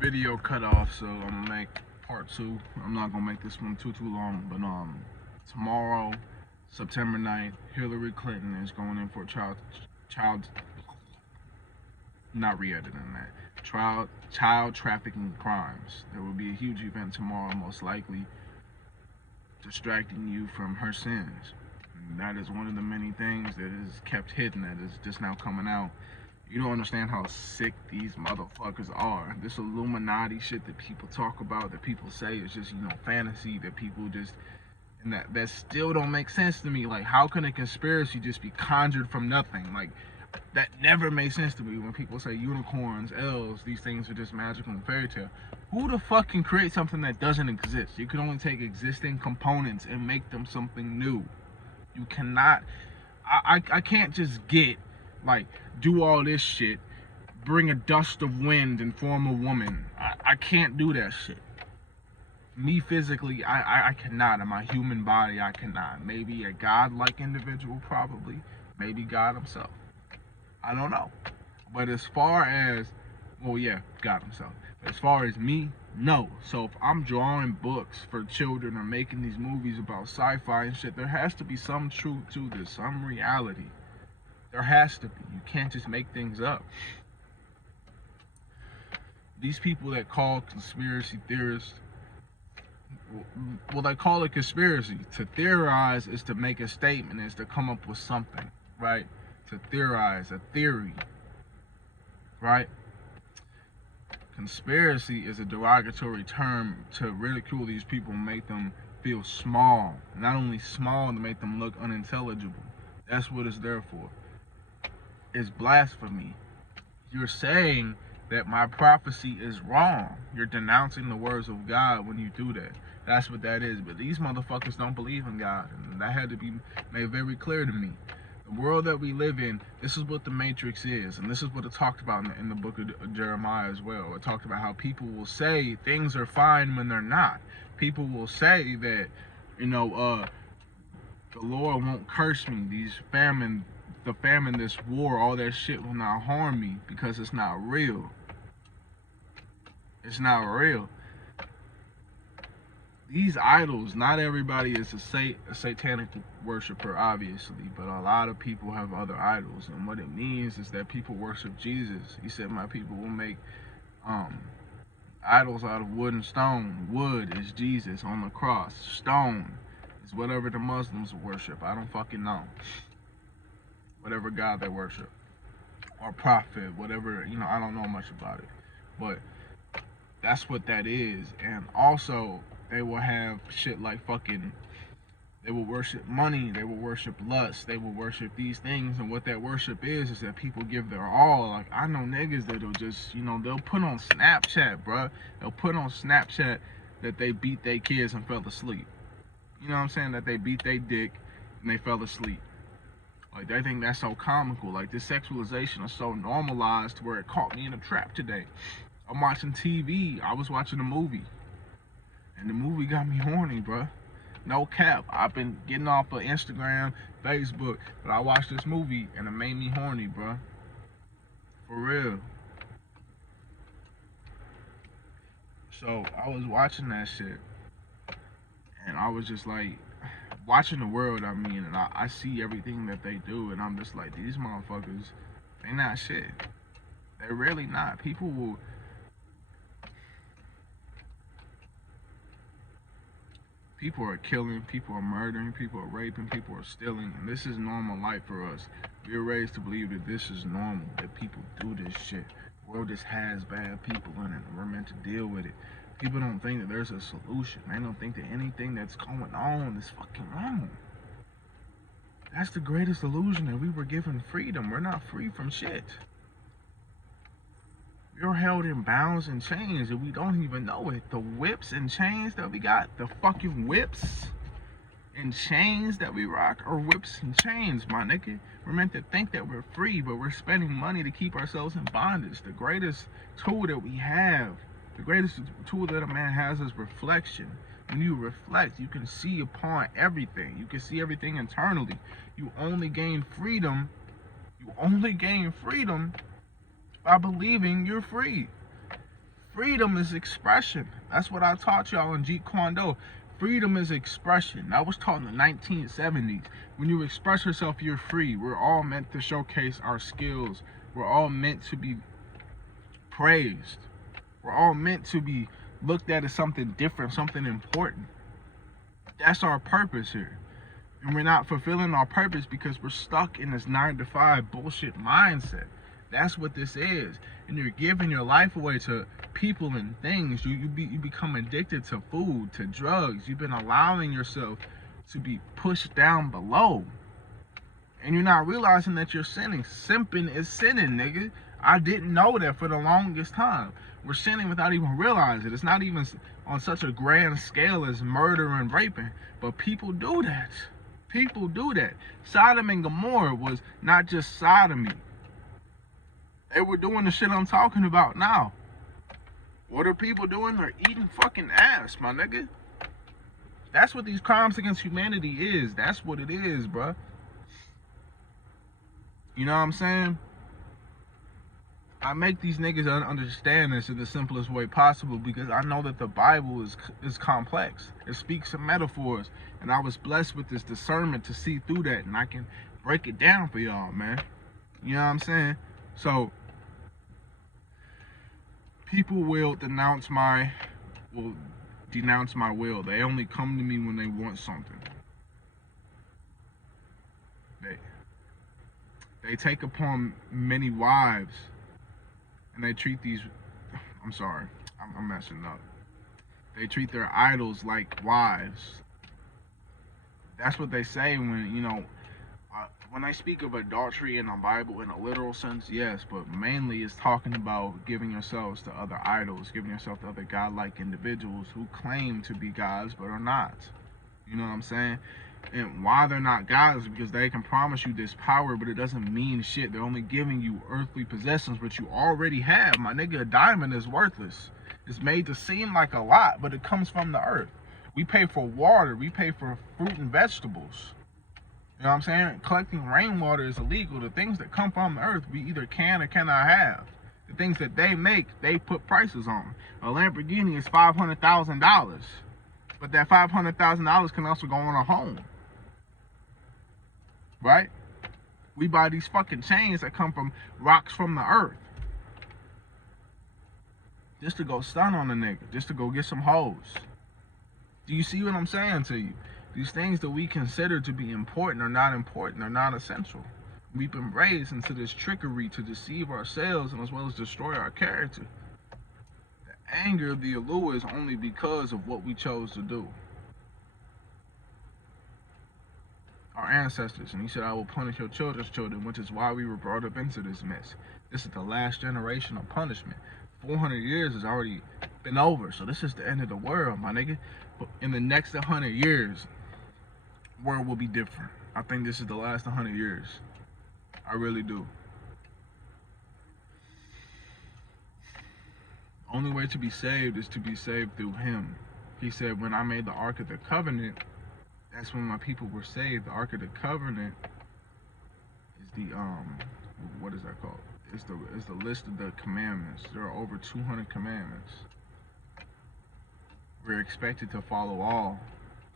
Video cut off, so I'm gonna make part two. I'm not gonna make this one too long, but tomorrow, September 9th, Hillary Clinton is going in for child not re-editing that child trafficking crimes. There will be a huge event tomorrow, most likely distracting you from her sins. And that is one of the many things that is kept hidden that is just now coming out. You don't understand how sick these motherfuckers are. This Illuminati shit that people talk about, that people say is just, fantasy, that people just, and that still don't make sense to me. Like, how can a conspiracy just be conjured from nothing? Like, that never made sense to me when people say unicorns, elves, these things are just magical and fairy tale. Who the fuck can create something that doesn't exist? You can only take existing components and make them something new. You cannot. I can't just like, do all this shit, bring a dust of wind and form a woman. I can't do that shit. Me physically, I cannot. In my human body, I cannot. Maybe a godlike individual, probably. Maybe God himself. I don't know. But as far as, well, yeah, God himself. But as far as me, no. So if I'm drawing books for children or making these movies about sci-fi and shit, there has to be some truth to this, some reality. There has to be. You can't just make things up. These people that call conspiracy theorists, well, they call it conspiracy. To theorize is to make a statement, is to come up with something, right? To theorize, a theory, right? Conspiracy is a derogatory term to ridicule these people and make them feel small. Not only small, to make them look unintelligible. That's what it's there for. It's blasphemy. You're saying that my prophecy is wrong. You're denouncing the words of God when you do that. That's what that is. But these motherfuckers don't believe in God. And that had to be made very clear to me. The world that we live in, this is what the Matrix is. And this is what it talked about in the book of Jeremiah as well. It talked about how people will say things are fine when they're not. People will say that, the Lord won't curse me. The famine, this war, all that shit will not harm me because it's not real. It's not real. These idols, not everybody is a satanic worshiper, obviously, but a lot of people have other idols, and what it means is that people worship Jesus. He said, my people will make idols out of wood and stone. Wood is Jesus on the cross. Stone is whatever the Muslims worship. I don't fucking know. Whatever God they worship. Or prophet, whatever, I don't know much about it. But that's what that is. And also, they will have shit like they will worship money, they will worship lust, they will worship these things. And what that worship is that people give their all. Like, I know niggas that'll just, they'll put on Snapchat, bruh. They'll put on Snapchat that they beat their kids and fell asleep. You know what I'm saying? That they beat their dick and they fell asleep. Like, they think that's so comical. Like, this sexualization is so normalized where it caught me in a trap today. I'm watching TV. I was watching a movie. And the movie got me horny, bro. No cap. I've been getting off of Instagram, Facebook, but I watched this movie and it made me horny, bro. For real. So I was watching that shit. And I was just like, watching the world, and I see everything that they do, and I'm just like, these motherfuckers, they not shit. They're really not. People are killing, people are murdering, people are raping, people are stealing, and this is normal life for us. We are raised to believe that this is normal, that people do this shit. The world just has bad people in it, and we're meant to deal with it. People don't think that there's a solution. They don't think that anything that's going on is fucking wrong. That's the greatest illusion, that we were given freedom. We're not free from shit. We're held in bounds and chains and we don't even know it. The whips and chains that we got, the fucking whips and chains that we rock are whips and chains, my nigga. We're meant to think that we're free, but we're spending money to keep ourselves in bondage. The greatest tool that we have, the greatest tool that a man has is reflection. When you reflect, you can see upon everything. You can see everything internally. You only gain freedom by believing you're free. Freedom is expression. That's what I taught y'all in Jeet Kune Do. Freedom is expression. That was taught in the 1970s. When you express yourself, you're free. We're all meant to showcase our skills. We're all meant to be praised. We're all meant to be looked at as something different, something important. That's our purpose here. And we're not fulfilling our purpose because we're stuck in this 9-to-5 bullshit mindset. That's what this is. And you're giving your life away to people and things. You become addicted to food, to drugs. You've been allowing yourself to be pushed down below. And you're not realizing that you're sinning. Simping is sinning, nigga. I didn't know that for the longest time. We're sinning without even realizing it. It's not even on such a grand scale as murder and raping. But people do that. People do that. Sodom and Gomorrah was not just sodomy. They were doing the shit I'm talking about now. What are people doing? They're eating fucking ass, my nigga. That's what these crimes against humanity is. That's what it is, bruh. You know what I'm saying? I make these niggas understand this in the simplest way possible because I know that the Bible is complex. It speaks in metaphors. And I was blessed with this discernment to see through that. And I can break it down for y'all, man. You know what I'm saying? So, people will denounce my will. They only come to me when they want something. They take upon many wives, and they treat these, I'm sorry, I'm messing up. They treat their idols like wives. That's what they say when, you know, when I speak of adultery in the Bible in a literal sense, yes, but mainly it's talking about giving yourselves to other idols, giving yourself to other godlike individuals who claim to be gods but are not. You know what I'm saying? And why they're not gods is because they can promise you this power, but it doesn't mean shit. They're only giving you earthly possessions, which you already have. My nigga, a diamond is worthless. It's made to seem like a lot, but it comes from the earth. We pay for water. We pay for fruit and vegetables. You know what I'm saying? Collecting rainwater is illegal. The things that come from the earth, we either can or cannot have. The things that they make, they put prices on. A Lamborghini is $500,000. But that $500,000 can also go on a home. Right? We buy these fucking chains that come from rocks from the earth. Just to go stun on a nigga. Just to go get some hoes. Do you see what I'm saying to you? These things that we consider to be important are not important. They're not essential. We've been raised into this trickery to deceive ourselves and as well as destroy our character. The anger of the allure is only because of what we chose to do. Our ancestors, and he said, I will punish your children's children, which is why we were brought up into this mess. This is the last generation of punishment. 400 years has already been over, so this is the end of the world, my nigga. But in the next 100 years, the world will be different. I think this is the last 100 years. I really do. Only way to be saved is to be saved through him. He said, when I made the Ark of the Covenant, that's when my people were saved. The Ark of the Covenant is the, what is that called? It's the list of the commandments. There are over 200 commandments. We're expected to follow all,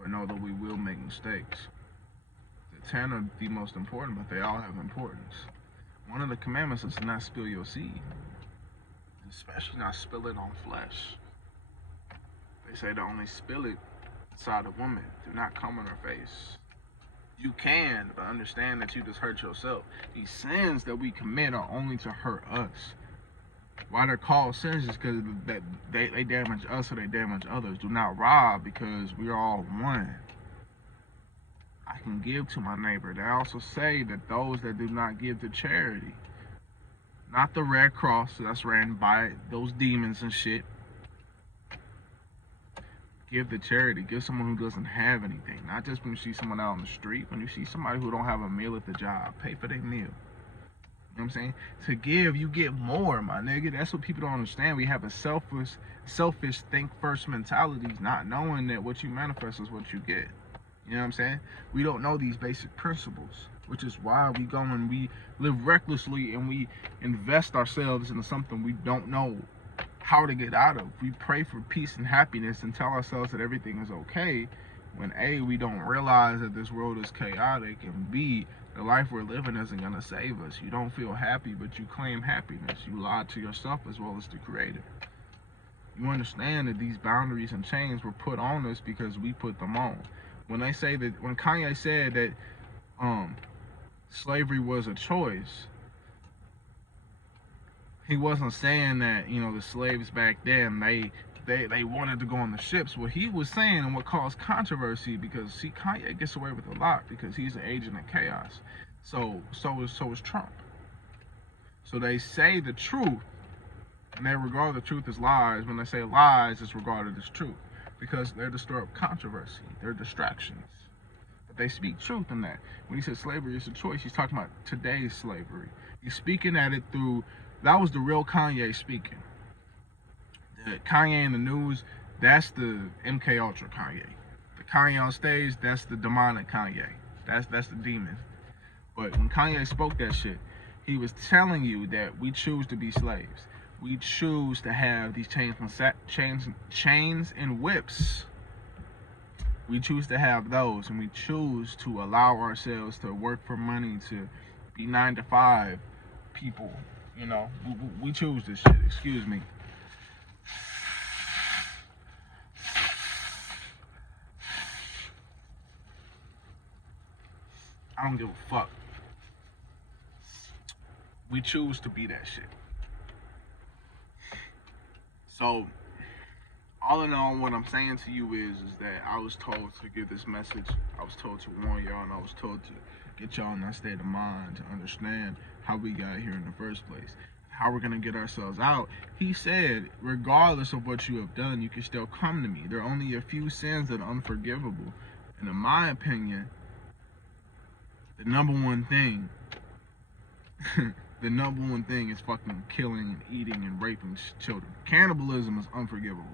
but know that we will make mistakes. The 10 are the most important, but they all have importance. One of the commandments is to not spill your seed. Especially not spill it on flesh. They say to only spill it inside a woman. Do not come on her face. You can, but understand that you just hurt yourself. These sins that we commit are only to hurt us. Why they're called sins is because they damage us or they damage others. Do not rob because we are all one. I can give to my neighbor. They also say that those that do not give to charity, not the Red Cross that's ran by those demons and shit, give to charity. Give someone who doesn't have anything. Not just when you see someone out on the street. When you see somebody who don't have a meal at the job, pay for their meal. You know what I'm saying? To give, you get more, my nigga. That's what people don't understand. We have a selfish think first mentality, not knowing that what you manifest is what you get. You know what I'm saying? We don't know these basic principles, which is why we go and we live recklessly and we invest ourselves into something we don't know how to get out of. We pray for peace and happiness and tell ourselves that everything is okay, when A, we don't realize that this world is chaotic, and B, the life we're living isn't going to save us. You don't feel happy, but you claim happiness. You lie to yourself as well as the Creator. You understand that these boundaries and chains were put on us because we put them on. When they say that, when Kanye said that slavery was a choice, he wasn't saying that, you know, the slaves back then, they wanted to go on the ships. What he was saying, and what caused controversy, because see, Kanye gets away with a lot because he's an agent of chaos. So is Trump. So they say the truth, and they regard the truth as lies. When they say lies, it's regarded as truth because they're to stir up controversy. They're distractions. But they speak truth in that. When he says slavery is a choice, he's talking about today's slavery. He's speaking at it through, that was the real Kanye speaking. The Kanye in the news, that's the MK Ultra Kanye. The Kanye on stage, that's the demonic Kanye. That's the demon. But when Kanye spoke that shit, he was telling you that we choose to be slaves. We choose to have these chains and whips. We choose to have those, and we choose to allow ourselves to work for money, to be 9 to 5 people. You know, we choose this shit. Excuse me. I don't give a fuck. We choose to be that shit. So, all in all, what I'm saying to you is that I was told to give this message. I was told to warn y'all, and I was told to get y'all in that state of mind to understand how we got here in the first place, how we're gonna get ourselves out. He said, regardless of what you have done, you can still come to me. There are only a few sins that are unforgivable, and in my opinion, the number one thing is fucking killing and eating and raping children. Cannibalism is unforgivable.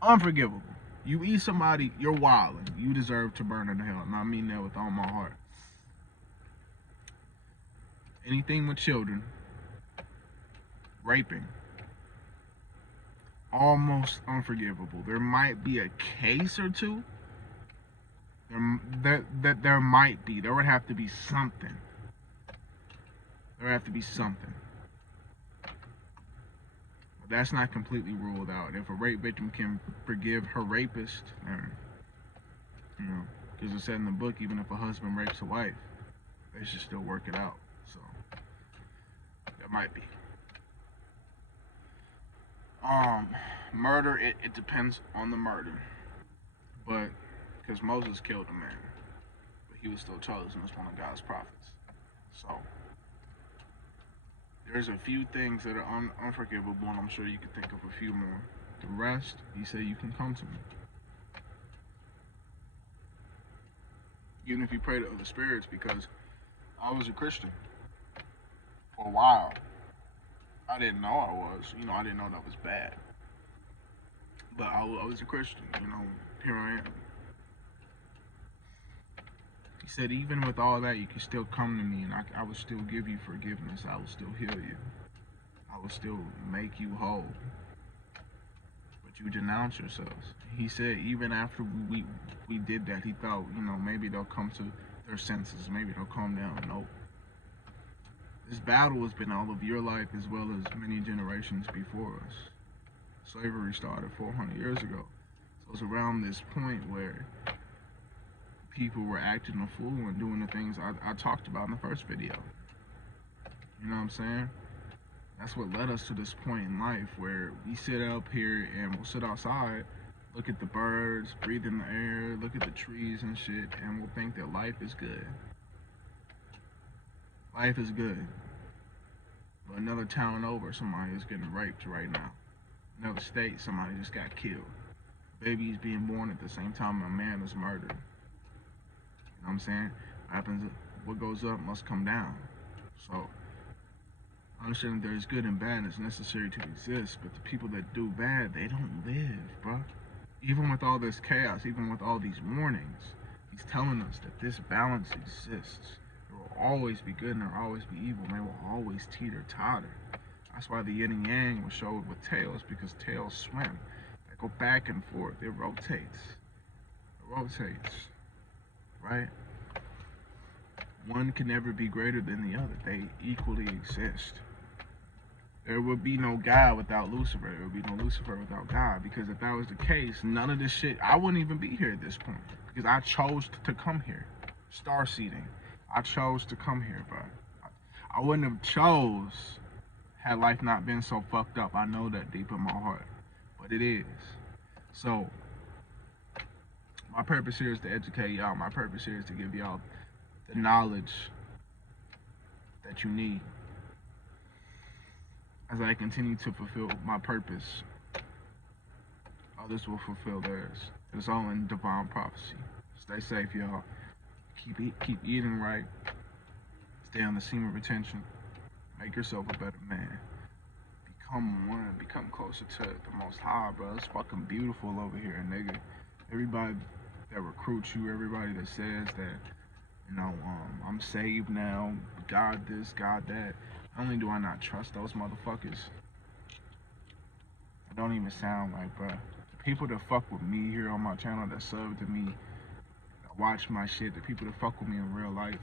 Unforgivable. You eat somebody, you're wilding. You deserve to burn in hell. And I mean that with all my heart. Anything with children, raping, almost unforgivable. There might be a case or two. There might be. There would have to be something. There would have to be something. But that's not completely ruled out. If a rape victim can forgive her rapist, you know, because it said in the book, even if a husband rapes a wife, they should still work it out. So, that might be. Murder, it depends on the murder. But, because Moses killed a man, but he was still chosen as one of God's prophets. So, there's a few things that are unforgivable, and I'm sure you can think of a few more. The rest, he said, you can come to me. Even if you pray to other spirits, because I was a Christian for a while. I didn't know I was. You know, I didn't know that was bad. But I was a Christian, you know, here I am. He said, even with all that, you can still come to me, and I will still give you forgiveness. I will still heal you. I will still make you whole. But you denounce yourselves. He said, even after we did that, he thought, you know, maybe they'll come to their senses. Maybe they'll calm down. Nope. This battle has been all of your life as well as many generations before us. Slavery started 400 years ago. So it's around this point where people were acting a fool and doing the things I talked about in the first video. You know what I'm saying? That's what led us to this point in life where we sit up here and we'll sit outside, look at the birds, breathe in the air, look at the trees and shit, and we'll think that life is good. Life is good. But another town over, somebody is getting raped right now. Another state, somebody just got killed. Babies being born at the same time a man is murdered. You know what I'm saying? What goes up must come down. So, understand that there's good and bad, and it's necessary to exist, but the people that do bad, they don't live, bro. Even with all this chaos, even with all these warnings, he's telling us that this balance exists. There will always be good and there will always be evil, and they will always teeter-totter. I That's why the yin and yang was showed with tails, because tails swim. They go back and forth. It rotates. It rotates. Right? One can never be greater than the other. They equally exist. There would be no God without Lucifer. There would be no Lucifer without God. Because if that was the case, none of this shit, I wouldn't even be here at this point. Because I chose to come here. Star seeding. I chose to come here, bro. I wouldn't have chose had life not been so fucked up. I know that deep in my heart. But it is. So, my purpose here is to educate y'all. My purpose here is to give y'all the knowledge that you need. As I continue to fulfill my purpose, others will fulfill theirs. It's all in divine prophecy. Stay safe, y'all. Keep eating right. Stay on the semen retention. Make yourself a better man. Become one. Become closer to the Most High, bro. It's fucking beautiful over here, nigga. Everybody that recruits you, everybody that says that, you know, I'm saved now, God this, God that. Not only do I not trust those motherfuckers, it don't even sound like, bro. The people that fuck with me here on my channel, that sub to me, that watch my shit, the people that fuck with me in real life,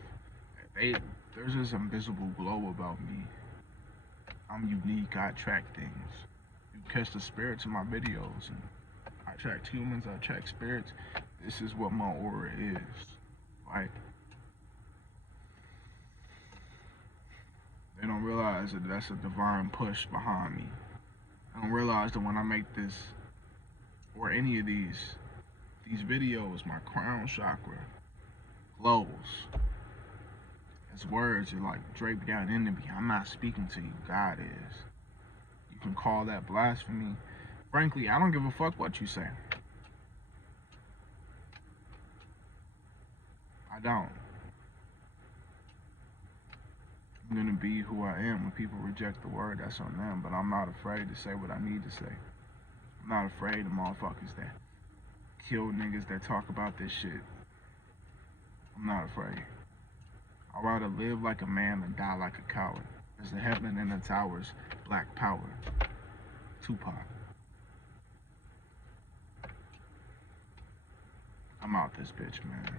there's this invisible glow about me. I'm unique. I attract things. You catch the spirits in my videos, and I attract humans. I attract spirits. This is what my aura is, right? They don't realize that that's a divine push behind me. They don't realize that when I make this, or any of these videos, my crown chakra glows. His words are like draped down into me. I'm not speaking to you, God is. You can call that blasphemy. Frankly, I don't give a fuck what you say. I don't. I'm gonna be who I am. When people reject the word, that's on them. But I'm not afraid to say what I need to say. I'm not afraid of motherfuckers that kill niggas that talk about this shit. I'm not afraid. I'd rather live like a man than die like a coward. There's the heaven in the towers, Black Power. Tupac. I'm out this bitch, man.